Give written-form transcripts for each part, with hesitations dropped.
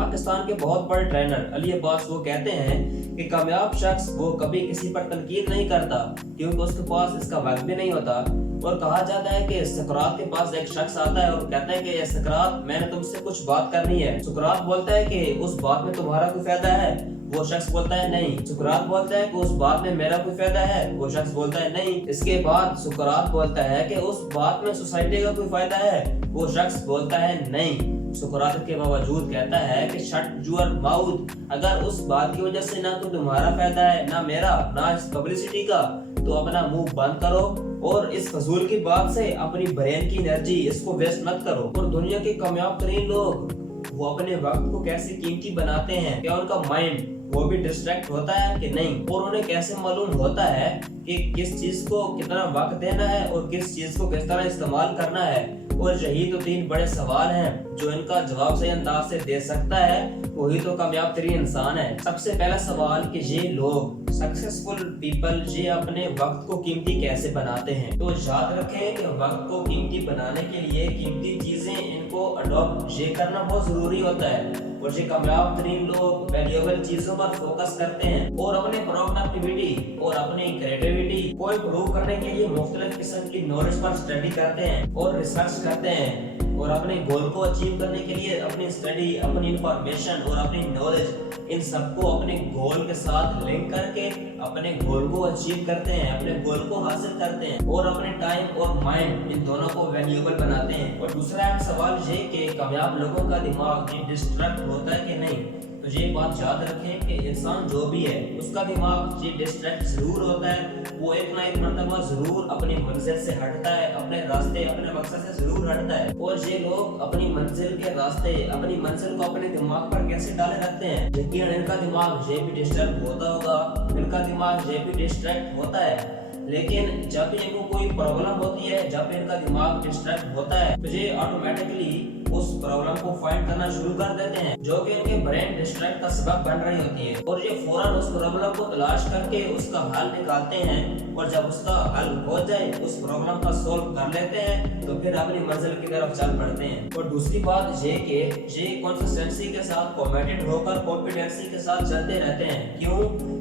पाकिस्तान के बहुत बड़े ट्रेनर अली अब्बास वो कहते हैं कि कामयाब शख्स वो कभी किसी पर तनकीद नहीं करता क्योंकि उसके पास इसका वक्त भी नहीं होता। और कहा जाता है कि सुकरात के पास एक शख्स आता है और कहता है कि सुकरात, मैंने तुमसे कुछ बात करनी है। सुकरात बोलता है कि उस बात में तुम्हारा कोई फायदा है? वो शख्स बोलता है नहीं। सुकरात बोलता है कि उस बात में मेरा कोई फायदा है? वो शख्स बोलता है नहीं। इसके बाद सुकरात बोलता है कि उस बात में सोसाइटी का कोई फायदा है? वो शख्स बोलता है नहीं। सुकरात के बावजूद कहता है कि शट योर माउथ, अगर उस बात की वजह से ना तो तुम्हारा फायदा है ना मेरा ना इस पब्लिसिटी का, तो अपना मुंह बंद करो और इस फजूल की बात से अपनी ब्रेन की एनर्जी इसको वेस्ट मत करो। और दुनिया के कामयाब तरीन लोग वो अपने वक्त को कैसे कीमती बनाते हैं, क्या उनका माइंड वो भी डिस्ट्रैक्ट होता है कि नहीं, और उन्हें कैसे मालूम होता है कि किस चीज को कितना वक्त देना है और किस चीज को किस तरह इस्तेमाल करना है। और यही तो 3 बड़े सवाल हैं जो इनका जवाब सही अंदाज से दे सकता है वही तो कामयाब तरीन इंसान है। सबसे पहला सवाल कि ये लोग सक्सेसफुल पीपल ये अपने वक्त को कीमती कैसे बनाते हैं। तो याद रखें कि वक्त को कीमती बनाने के लिए कीमती चीजें इनको अडॉप्ट ये करना बहुत जरूरी होता है। और ये कामयाब तरीन लोग वैल्यूएबल चीजों पर फोकस करते हैं और अपने प्रोडक्टिविटी और अपनी क्रिएटिविटी को इम्प्रूव करने के लिए मुख्तलिफ किस्म की नॉलेज पर स्टडी करते हैं और रिसर्च करते हैं। और अपने गोल को अचीव करने के लिए अपनी स्टडी, अपनी इंफॉर्मेशन और अपनी नॉलेज इन सबको अपने गोल के साथ लिंक करके अपने गोल को अचीव करते हैं, अपने गोल को हासिल करते हैं और अपने टाइम और माइंड इन दोनों को वैल्यूएबल बनाते हैं। और दूसरा सवाल ये कि कामयाब लोगों का दिमाग डिस्ट्रैक्ट होता है कि नहीं। तो ये बात याद रखें कि इंसान जो भी है उसका दिमाग ये डिस्ट्रैक्ट जरूर होता है, वो एक ना एक मर्तबा जरूर अपनी मंजिल से हटता है, अपने रास्ते अपने मकसद से जरूर हटता है। और ये लोग अपनी मंजिल के रास्ते अपनी मंजिल को अपने दिमाग पर कैसे डाले रखते हैं। यकीन इनका दिमाग ये भी डिस्टर्ब होता होगा, इनका दिमाग ये भी डिस्ट्रैक्ट होता है, लेकिन जब इनको कोई प्रॉब्लम होती है, जब इनका दिमाग डिस्ट्रैक्ट होता है तो ये ऑटोमेटिकली उस प्रॉब्लम को फाइंड करना शुरू कर देते हैं जो कि इनके ब्रेन डिस्ट्रैक्ट का सबब बन रही होती है। और ये फौरन उस प्रॉब्लम को तलाश करके उसका हल निकालते हैं और जब उसका हल हो जाए उस प्रॉब्लम का सोल्व कर लेते हैं तो फिर अपनी मंजिल की तरफ चल पड़ते हैं। और दूसरी बात ये कि ये कंसिस्टेंसी के साथ कमिटेड होकर कॉन्फिडेंसी के साथ चलते रहते हैं। क्यों?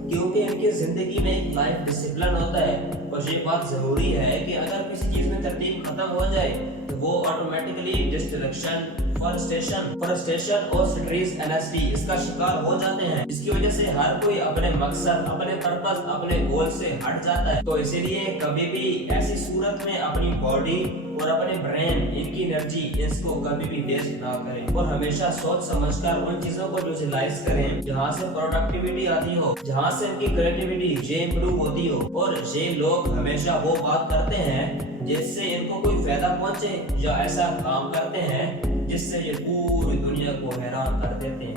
क्योंकि इनकी जिंदगी में एक लाइफ डिसिप्लिन होता है। और ये बात जरूरी है कि अगर किसी चीज में तरतीब खत्म हो जाए तो वो ऑटोमेटिकली डिस्ट्रैक्शन, फ्रस्ट्रेशन और स्ट्रेस एनएसटी इसका शिकार हो जाते हैं। इसकी वजह से हर कोई अपने मकसद, अपने पर्पस, अपने गोल से हट जाता है। तो इसीलिए कभी भी ऐसी सूरत में अपनी बॉडी और अपने ब्रेन, इनकी एनर्जी इसको कभी भी वेस्ट ना करें और हमेशा सोच समझकर उन चीजों को यूटिलाइज करें जहाँ से प्रोडक्टिविटी आती हो, जहाँ से इनकी क्रिएटिविटी ये इम्प्रूव होती हो। और ये लोग हमेशा वो बात करते हैं जिससे इनको कोई फायदा पहुंचे या ऐसा काम करते हैं जिससे ये पूरी दुनिया को हैरान कर देते हैं।